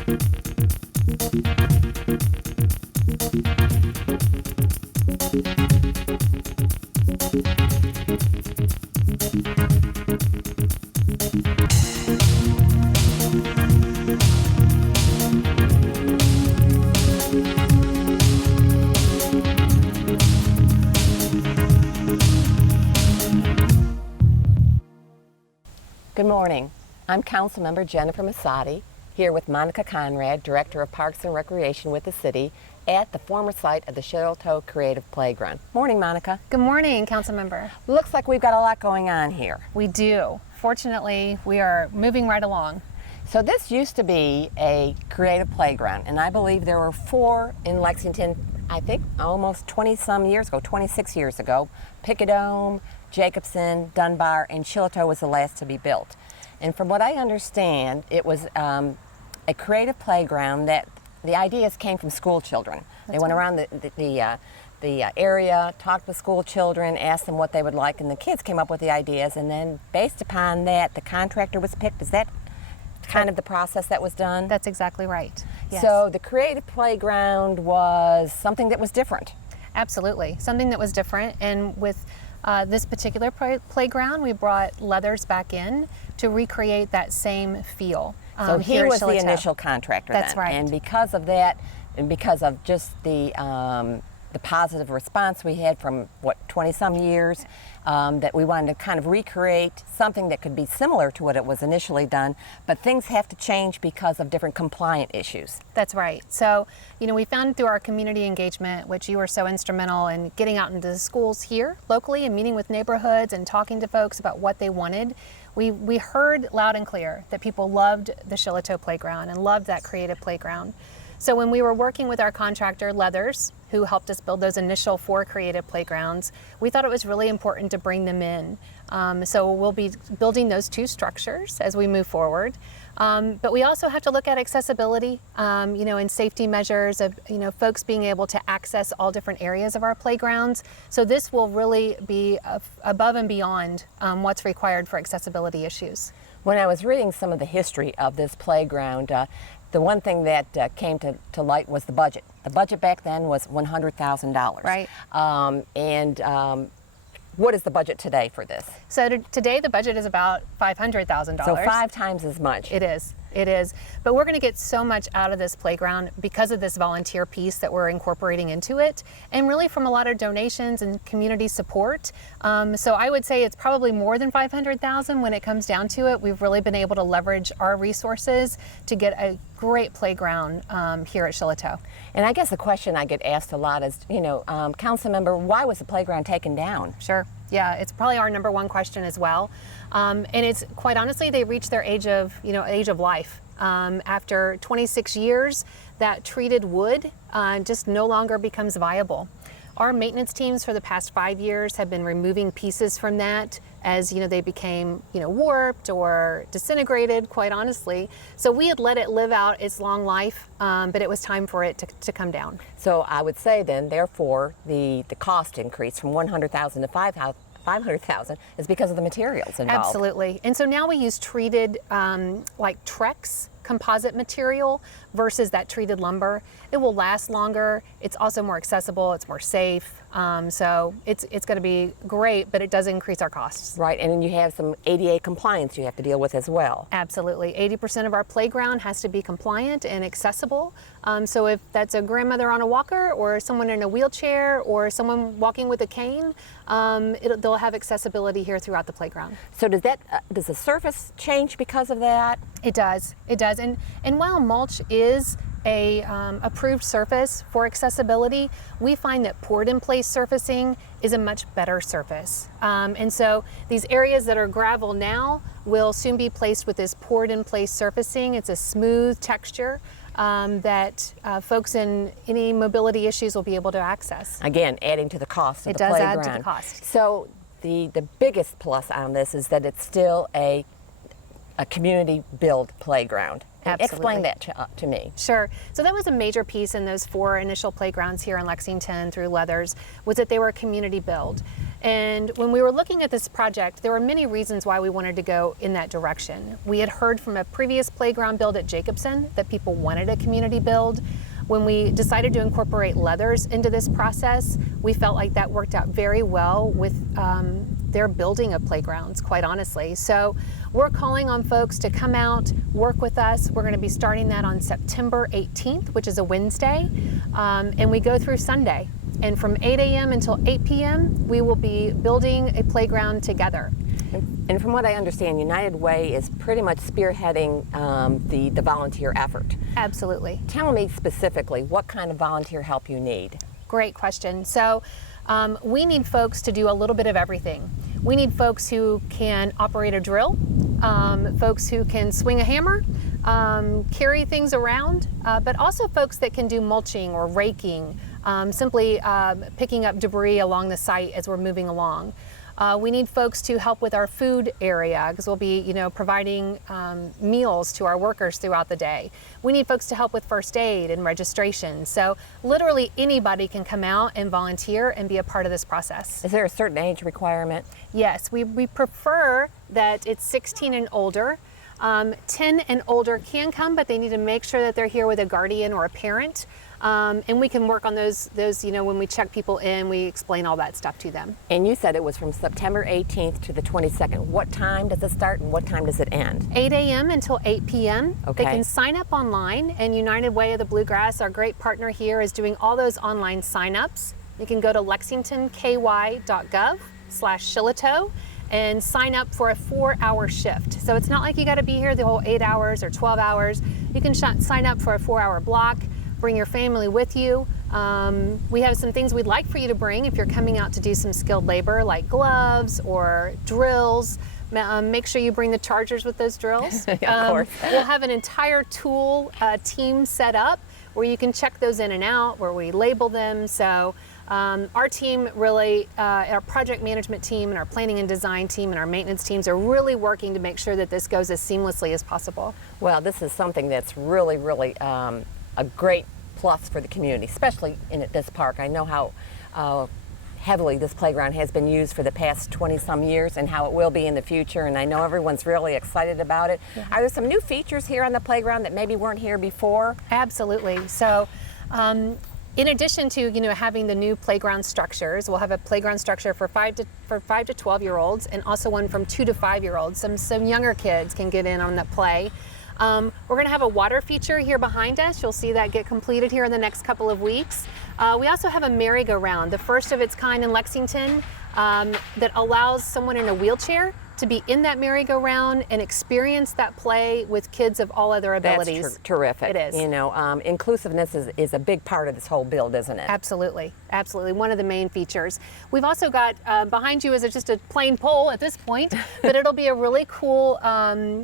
Good morning. I'm Councilmember Jennifer Mossotti, here with Monica Conrad, Director of Parks and Recreation with the city, at the former site of the Shillito Creative Playground. Morning, Monica. Good morning, Councilmember. Looks like we've got a lot going on here. We do. Fortunately, we are moving right along. So this used to be a creative playground, and I believe there were 4 in Lexington, I think almost 20-some years ago, 26 years ago. Picadome, Jacobson, Dunbar, and Shillito was the last to be built. And from what I understand, it was a creative playground that the ideas came from school children. They went around the area, talked with school children, asked them what they would like, and the kids came up with the ideas, and then based upon that, the contractor was picked. Is that kind of the process that was done? That's exactly right. Yes. So the creative playground was something that was different. Absolutely, something that was different, and with this particular playground, we brought Leathers back in to recreate that same feel. So he was the initial contractor. That's then. right. And because of that, and because of just the positive response we had from, 20-some years, that we wanted to kind of recreate something that could be similar to what it was initially done, but things have to change because of different compliant issues. That's right. So, we found through our community engagement, which you were so instrumental in getting out into the schools here locally and meeting with neighborhoods and talking to folks about what they wanted, we heard loud and clear that people loved the Shillito playground and loved that creative playground. So when we were working with our contractor, Leathers, who helped us build those initial 4 creative playgrounds, we thought it was really important to bring them in. So we'll be building those 2 structures as we move forward. But we also have to look at accessibility, and safety measures of, folks being able to access all different areas of our playgrounds. So this will really be above and beyond what's required for accessibility issues. When I was reading some of the history of this playground, the one thing that came to light was the budget. The budget back then was $100,000. Right. What is the budget today for this? So today the budget is about $500,000. So 5 times as much. It is. But we're going to get so much out of this playground because of this volunteer piece that we're incorporating into it, and really from a lot of donations and community support. So I would say it's probably more than $500,000 when it comes down to it. We've really been able to leverage our resources to get a great playground here at Shillito. And I guess the question I get asked a lot is, council member, why was the playground taken down? Sure. Yeah, it's probably our number one question as well. And it's quite honestly, they reached their age of life. After 26 years, that treated wood just no longer becomes viable. Our maintenance teams for the past 5 years have been removing pieces from that as they became warped or disintegrated, quite honestly. So we had let it live out its long life, but it was time for it to come down. So I would say then, therefore, the cost increase from $100,000 to $500,000 is because of the materials involved. Absolutely. And so now we use treated like Trex composite material versus that treated lumber. It will last longer. It's also more accessible. It's more safe. So it's going to be great, but it does increase our costs. Right, and then you have some ADA compliance you have to deal with as well. Absolutely. 80% of our playground has to be compliant and accessible. So if that's a grandmother on a walker or someone in a wheelchair or someone walking with a cane, they'll have accessibility here throughout the playground. So does the surface change because of that? It does. And while mulch is a approved surface for accessibility, we find that poured in place surfacing is a much better surface. And so these areas that are gravel now will soon be placed with this poured in place surfacing. It's a smooth texture that folks in any mobility issues will be able to access. Again, adding to the cost of the playground. It does add to the cost. So the biggest plus on this is that it's still a community build playground. Absolutely. Explain that to me. Sure. So that was a major piece in those 4 initial playgrounds here in Lexington through Leathers, was that they were a community build. And when we were looking at this project, there were many reasons why we wanted to go in that direction. We had heard from a previous playground build at Jacobson that people wanted a community build. When we decided to incorporate Leathers into this process, we felt like that worked out very well with their building of playgrounds, quite honestly. So we're calling on folks to come out, work with us. We're going to be starting that on September 18th, which is a Wednesday, and we go through Sunday. And from 8 a.m. until 8 p.m., we will be building a playground together. And from what I understand, United Way is pretty much spearheading the volunteer effort. Absolutely. Tell me specifically what kind of volunteer help you need. Great question. So we need folks to do a little bit of everything. We need folks who can operate a drill, folks who can swing a hammer, carry things around, but also folks that can do mulching or raking, simply picking up debris along the site as we're moving along. We need folks to help with our food area because we'll be, providing meals to our workers throughout the day. We need folks to help with first aid and registration. So literally anybody can come out and volunteer and be a part of this process. Is there a certain age requirement? Yes, we prefer that it's 16 and older. 10 and older can come, but they need to make sure that they're here with a guardian or a parent. And we can work on those, when we check people in, we explain all that stuff to them. And you said it was from September 18th to the 22nd. What time does it start and what time does it end? 8 a.m. until 8 p.m. Okay. They can sign up online, and United Way of the Bluegrass, our great partner here, is doing all those online sign-ups. You can go to lexingtonky.gov/Shillito and sign up for a 4-hour shift. So it's not like you got to be here the whole 8 hours or 12 hours. You can sign up for a 4-hour block. Bring your family with you. We have some things we'd like for you to bring if you're coming out to do some skilled labor like gloves or drills. Make sure you bring the chargers with those drills. Of course. We'll have an entire tool team set up where you can check those in and out, where we label them. So our team really, our project management team and our planning and design team and our maintenance teams are really working to make sure that this goes as seamlessly as possible. Well, this is something that's really, really a great plus for the community, especially in this park. I know how heavily this playground has been used for the past 20-some years and how it will be in the future, and I know everyone's really excited about it. Yeah. Are there some new features here on the playground that maybe weren't here before? Absolutely. So in addition to having the new playground structures, we'll have a playground structure for 5 to 12-year-olds and also one from 2 to 5-year-olds. Some younger kids can get in on that play. We're going to have a water feature here behind us. You'll see that get completed here in the next couple of weeks. We also have a merry-go-round, the first of its kind in Lexington, that allows someone in a wheelchair to be in that merry-go-round and experience that play with kids of all other abilities. That's terrific. It is. Inclusiveness is a big part of this whole build, isn't it? Absolutely. Absolutely. One of the main features. We've also got behind you is just a plain pole at this point, but it'll be a really cool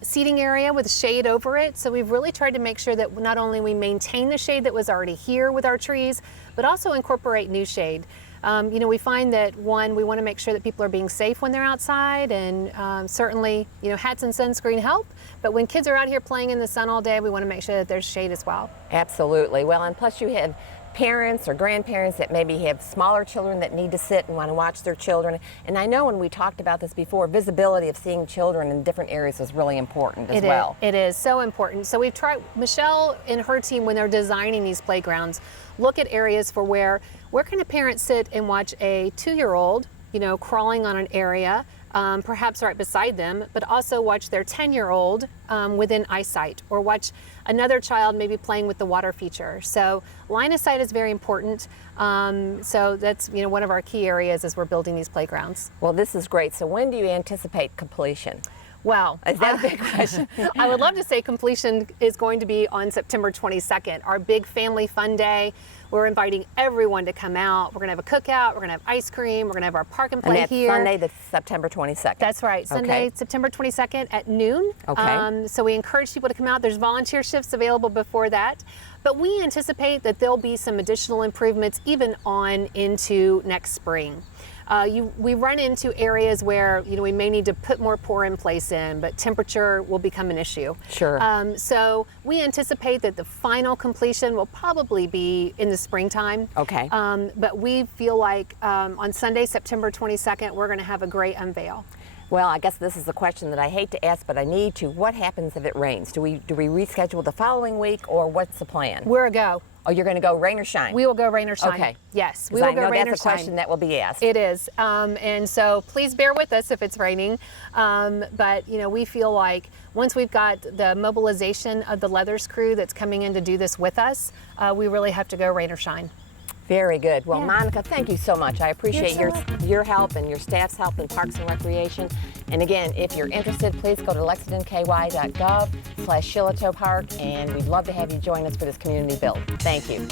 seating area with shade over it. So we've really tried to make sure that not only we maintain the shade that was already here with our trees, but also incorporate new shade. We find that we want to make sure that people are being safe when they're outside, and certainly, hats and sunscreen help. But when kids are out here playing in the sun all day, we want to make sure that there's shade as well. Absolutely. Well, and plus you have parents or grandparents that maybe have smaller children that need to sit and want to watch their children. And I know when we talked about this before, visibility of seeing children in different areas is really important as well. It is so important. So we've tried, Michelle and her team, when they're designing these playgrounds, look at areas for where can a parent sit and watch a 2-year-old, crawling on an area, perhaps right beside them, but also watch their 10-year-old within eyesight, or watch another child maybe playing with the water feature. So line of sight is very important. So that's one of our key areas as we're building these playgrounds. Well, this is great. So when do you anticipate completion? Well, is that a big question? I would love to say completion is going to be on September 22nd, our big family fun day. We're inviting everyone to come out. We're going to have a cookout. We're going to have ice cream. We're going to have our park and play and that's here. Sunday, the September 22nd. That's right. Sunday, September 22nd at noon. Okay. So we encourage people to come out. There's volunteer shifts available before that. But we anticipate that there'll be some additional improvements even on into next spring. We run into areas where we may need to put more pour in place in, but temperature will become an issue. Sure. So we anticipate that the final completion will probably be in the springtime. Okay. But we feel like on Sunday, September 22nd, we're going to have a great unveil. Well, I guess this is the question that I hate to ask, but I need to. What happens if it rains? Do we reschedule the following week, or what's the plan? We're a go. Oh, you're going to go rain or shine? We will go rain or shine. Okay. Yes, we will go rain or shine. That's a question that will be asked. It is, and so please bear with us if it's raining. But we feel like once we've got the mobilization of the Leathers crew that's coming in to do this with us, we really have to go rain or shine. Very good. Well, Yeah. Monica, thank you so much. I appreciate You're so welcome. your help and your staff's help in Parks and Recreation. And again, if you're interested, please go to lexingtonky.gov/Shillito Park, and we'd love to have you join us for this community build. Thank you.